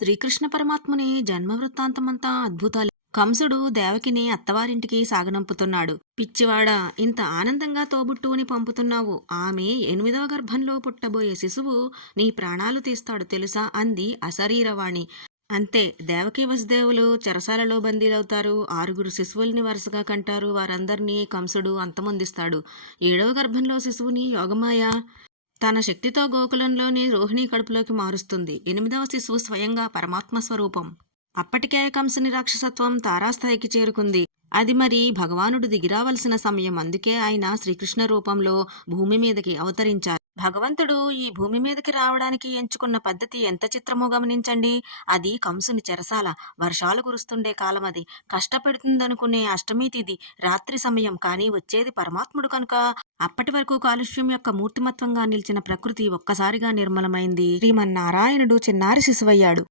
శ్రీకృష్ణ పరమాత్ముని జన్మ వృత్తాంతమంతా అద్భుతాలే. కంసుడు దేవకిని అత్తవారింటికి సాగనంపుతున్నాడు. పిచ్చివాడా, ఇంత ఆనందంగా తోబుట్టువుని పంపుతున్నావు. ఆమె 8వ గర్భంలో పుట్టబోయే శిశువు నీ ప్రాణాలు తీస్తాడు తెలుసా అంది అశరీరవాణి. అంతే, దేవకీ వసుదేవులు చెరసాలలో బందీలవుతారు. 6 శిశువుల్ని వరుసగా కంటారు. వారందర్నీ కంసుడు అంతమొందిస్తాడు. 7వ గర్భంలో శిశువుని యోగమాయ తన శక్తితో గోకులంలోని రోహిణి కడుపులోకి మారుస్తుంది. 8వ శిశువు స్వయంగా పరమాత్మ స్వరూపం. అప్పటికే కంసుని రాక్షసత్వం తారాస్థాయికి చేరుకుంది. అది మరి భగవానుడు దిగిరావలసిన సమయం. అందుకే ఆయన శ్రీకృష్ణ రూపంలో భూమి మీదకి అవతరించారు. భగవంతుడు ఈ భూమి మీదకి రావడానికి ఎంచుకున్న పద్ధతి ఎంత చిత్రమో గమనించండి. అది కంసుని చెరసాల. వర్షాలు కురుస్తుండే కాలమది. కష్టపెడుతుందనుకునే అష్టమి తిథి, రాత్రి సమయం. కానీ వచ్చేది పరమాత్ముడు కనుక అప్పటి వరకు కాలుష్యం యొక్క మూర్తిమత్వంగా నిలిచిన ప్రకృతి ఒక్కసారిగా నిర్మలమైంది. శ్రీమన్నారాయణుడు చిన్నారి శిశువయ్యాడు.